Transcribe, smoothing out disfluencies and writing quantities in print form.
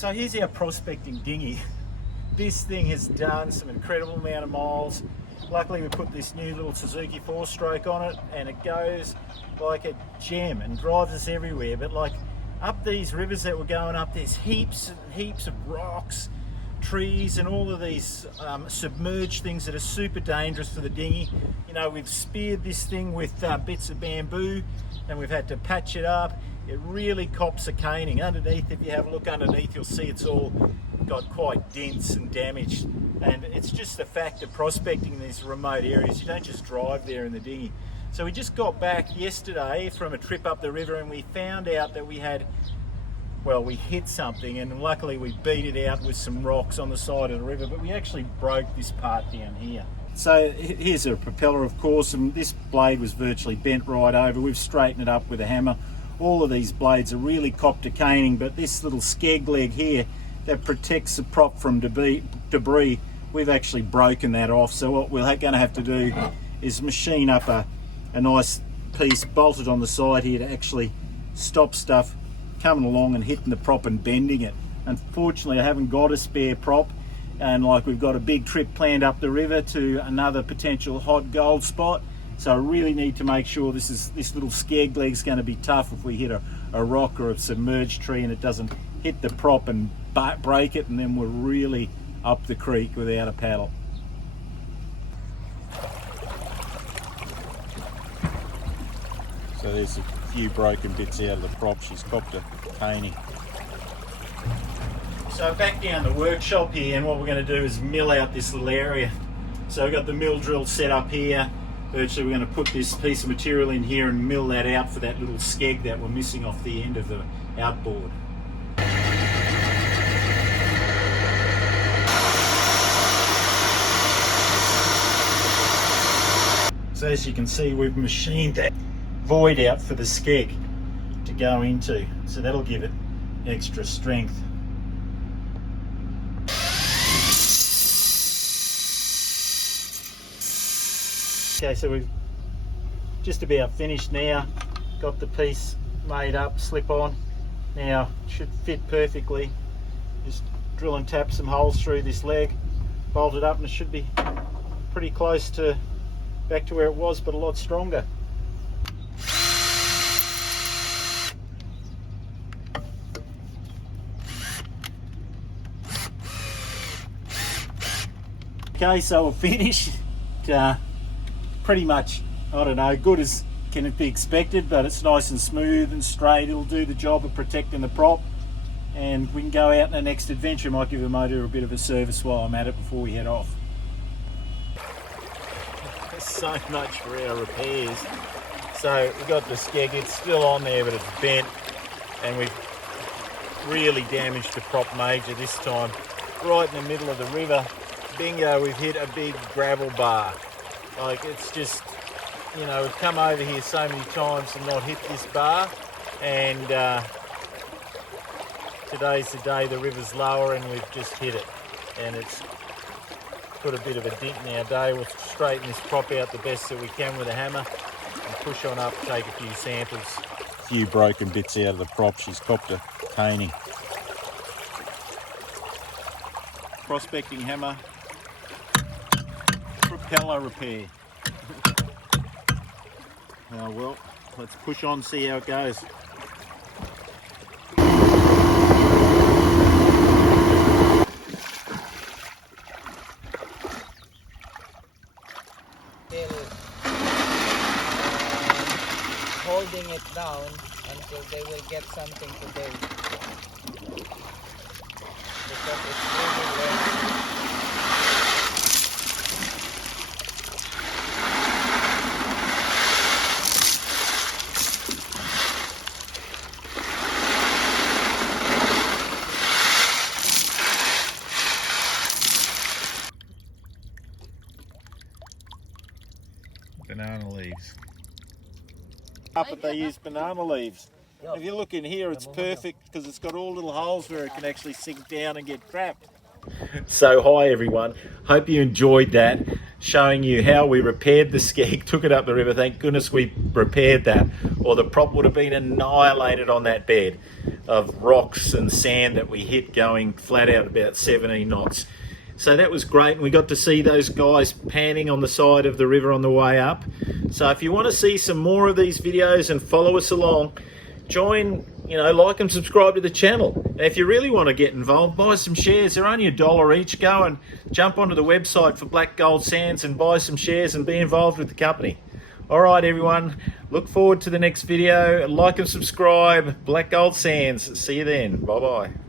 So here's our prospecting dinghy. This thing has done some incredible amount of miles. Luckily we put this new little Suzuki 4-stroke on it and it goes like a gem and drives us everywhere. But like up these rivers that we're going up, there's heaps and heaps of rocks, trees and all of these submerged things that are super dangerous for the dinghy. You know, we've speared this thing with bits of bamboo and we've had to patch it up. It really cops a caning. Underneath, if you have a look underneath, you'll see it's all got quite dense and damaged. And it's just the fact of prospecting in these remote areas, you don't just drive there in the dinghy. So we just got back yesterday from a trip up the river and we found out that we hit something, and luckily we beat it out with some rocks on the side of the river, but we actually broke this part down here. So here's a propeller, of course, and this blade was virtually bent right over. We've straightened it up with a hammer. All of these blades are really copped to caning, but this little skeg leg here that protects the prop from debris, we've actually broken that off. So what we're going to have to do is machine up a nice piece bolted on the side here to actually stop stuff coming along and hitting the prop and bending it. Unfortunately, I haven't got a spare prop, and like we've got a big trip planned up the river to another potential hot gold spot. So I really need to make sure this little skeg leg's going to be tough if we hit a rock or a submerged tree and it doesn't hit the prop and break it, and then we're really up the creek without a paddle. So there's a few broken bits out of the prop. She's copped a caning. So back down the workshop here, and what we're going to do is mill out this little area. So we've got the mill drill set up here. Virtually we're going to put this piece of material in here and mill that out for that little skeg that we're missing off the end of the outboard. So as you can see, we've machined that void out for the skeg to go into, so that'll give it extra strength. Okay, so we've just about finished now. Got the piece made up, slip on. Now it should fit perfectly. Just drill and tap some holes through this leg, bolt it up, and it should be pretty close to back to where it was, but a lot stronger. Okay, so we're finished. Pretty much, I don't know, good as can it be expected, but it's nice and smooth and straight. It'll do the job of protecting the prop, and we can go out in the next adventure. Might give the motor a bit of a service while I'm at it before we head off. There's so much for our repairs. So we've got the skeg, it's still on there, but it's bent, and we've really damaged the prop major this time. Right in the middle of the river, bingo, we've hit a big gravel bar. Like, it's just, you know, we've come over here so many times and not hit this bar, and today's the day the river's lower and we've just hit it, and it's put a bit of a dent in our day. We'll straighten this prop out the best that we can with a hammer and push on up, take a few samples. A few broken bits out of the prop. She's copped a caning. Prospecting hammer. Propeller repair. Oh well, let's push on, see how it goes. Holding it down until they will get something to do, because it's really wet. Banana leaves. Up but they use banana leaves. If you look in here, it's perfect because it's got all little holes where it can actually sink down and get trapped. So hi everyone, hope you enjoyed that, showing you how we repaired the skeg, took it up the river. Thank goodness we repaired that, or the prop would have been annihilated on that bed. of rocks and sand that we hit going flat out about 17 knots. So that was great, and we got to see those guys panning on the side of the river on the way up. So if you want to see some more of these videos and follow us along, join, like and subscribe to the channel. And if you really want to get involved, buy some shares. They're only $1 each. Go and jump onto the website for Black Gold Sands and buy some shares and be involved with the company. All right, everyone. Look forward to the next video. Like and subscribe. Black Gold Sands. See you then. Bye-bye.